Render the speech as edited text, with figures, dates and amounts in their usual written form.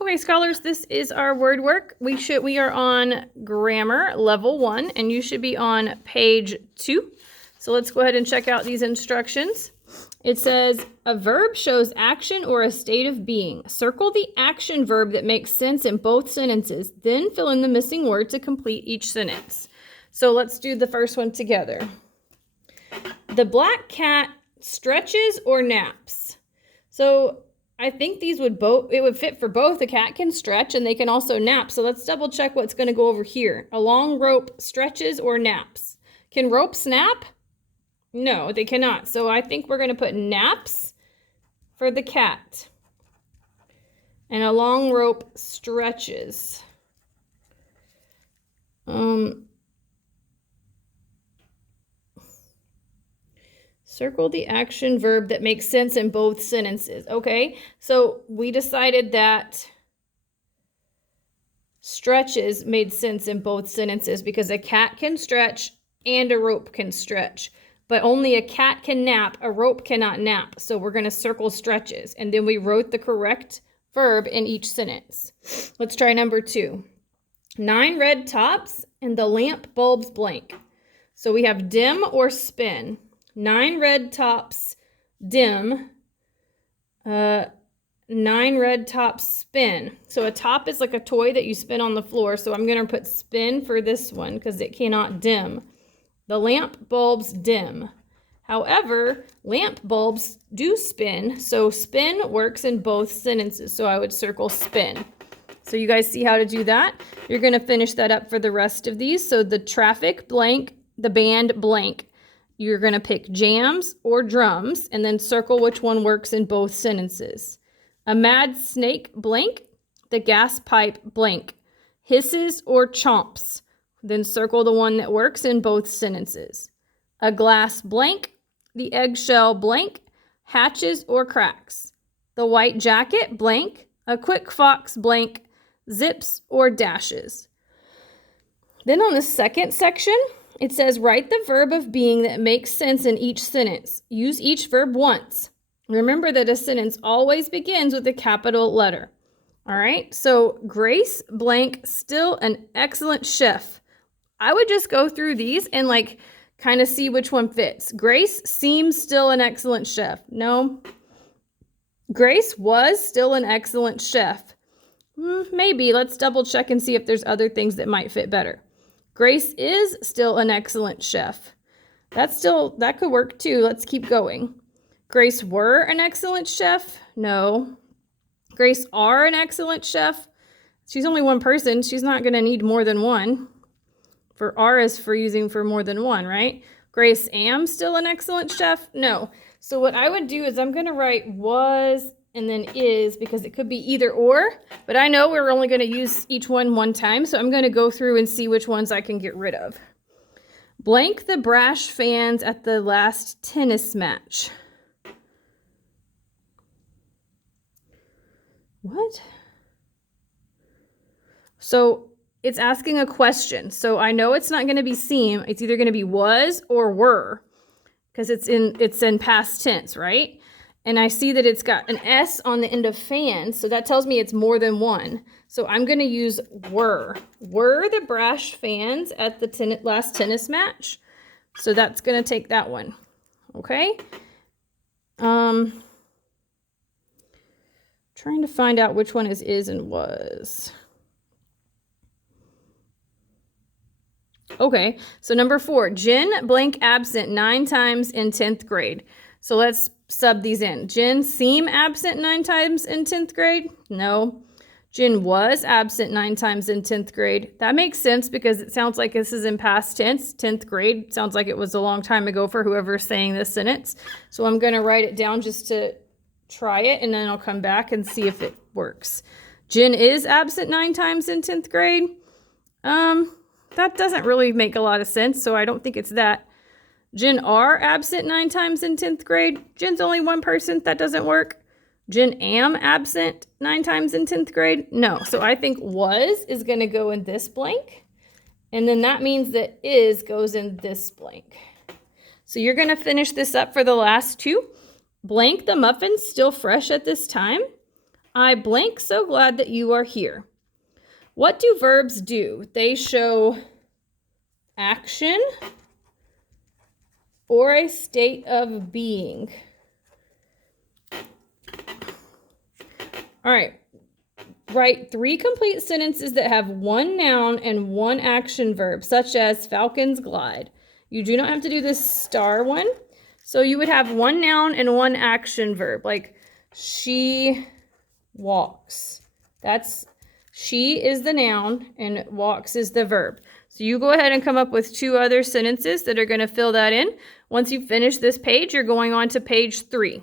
Okay, scholars, this is our word work. We are on grammar level 1, and you should be on page 2. So let's go ahead and check out these instructions. It says, a verb shows action or a state of being. Circle the action verb that makes sense in both sentences, then fill in the missing word to complete each sentence. So let's do the first one together. The black cat stretches or naps. So I think these would it would fit for both. A cat can stretch and they can also nap. So let's double check what's going to go over here. A long rope stretches or naps. Can rope snap? No, they cannot. So I think we're going to put naps for the cat. And a long rope stretches. Circle the action verb that makes sense in both sentences. Okay, so we decided that stretches made sense in both sentences because a cat can stretch and a rope can stretch. But only a cat can nap, a rope cannot nap. So we're going to circle stretches. And then we wrote the correct verb in each sentence. Let's try number 2. 9 red tops and the lamp bulbs blank. So we have dim or spin. 9 red tops, dim. 9 red tops, spin. So a top is like a toy that you spin on the floor. So I'm going to put spin for this one because it cannot dim. The lamp bulbs dim. However, lamp bulbs do spin. So spin works in both sentences. So I would circle spin. So you guys see how to do that? You're going to finish that up for the rest of these. So the traffic blank, the band blank. You're going to pick jams or drums and then circle which one works in both sentences. A mad snake blank, the gas pipe blank. Hisses or chomps. Then circle the one that works in both sentences. A glass blank, the eggshell blank. Hatches or cracks. The white jacket blank, a quick fox blank. Zips or dashes. Then on the second section, it says write the verb of being that makes sense in each sentence. Use each verb once. Remember that a sentence always begins with a capital letter. All right, so Grace blank, still an excellent chef. I would just go through these and kind of see which one fits. Grace seems still an excellent chef. No. Grace was still an excellent chef. Maybe. Let's double check and see if there's other things that might fit better. Grace is still an excellent chef. That could work too. Let's keep going. Grace were an excellent chef? No. Grace are an excellent chef? She's only one person. She's not going to need more than one. For are is for using for more than one, right? Grace am still an excellent chef? No. So what I would do is I'm going to write was and then is because it could be either or. But I know we're only going to use each one time. So I'm going to go through and see which ones I can get rid of. Blank the brash fans at the last tennis match. What? So it's asking a question. So I know it's not going to be seem. It's either going to be was or were because it's in past tense, right? And I see that it's got an S on the end of fan. So that tells me it's more than one. So I'm going to use were. Were the brash fans at the last tennis match? So that's going to take that one. Okay. Trying to find out which one is and was. Okay, so number 4, Jen blank absent 9 times in 10th grade. So let's sub these in. Jen seem absent 9 times in 10th grade? No. Jen was absent 9 times in 10th grade. That makes sense because it sounds like this is in past tense. 10th grade sounds like it was a long time ago for whoever's saying this sentence. So I'm going to write it down just to try it, and then I'll come back and see if it works. Jen is absent 9 times in 10th grade. That doesn't really make a lot of sense, so I don't think it's that. Jen are absent 9 times in 10th grade. Jen's only one person. That doesn't work. Jen am absent 9 times in 10th grade. No, so I think was is going to go in this blank. And then that means that is goes in this blank. So you're going to finish this up for the last 2. Blank the muffins still fresh at this time. I blank so glad that you are here. What do verbs do? They show action or a state of being. All right. Write 3 complete sentences that have 1 noun and 1 action verb, such as falcons glide. You do not have to do this star one. So you would have 1 noun and 1 action verb, like she walks. That's she is the noun and walks is the verb. So you go ahead and come up with 2 other sentences that are going to fill that in. Once you finish this page, you're going on to page 3.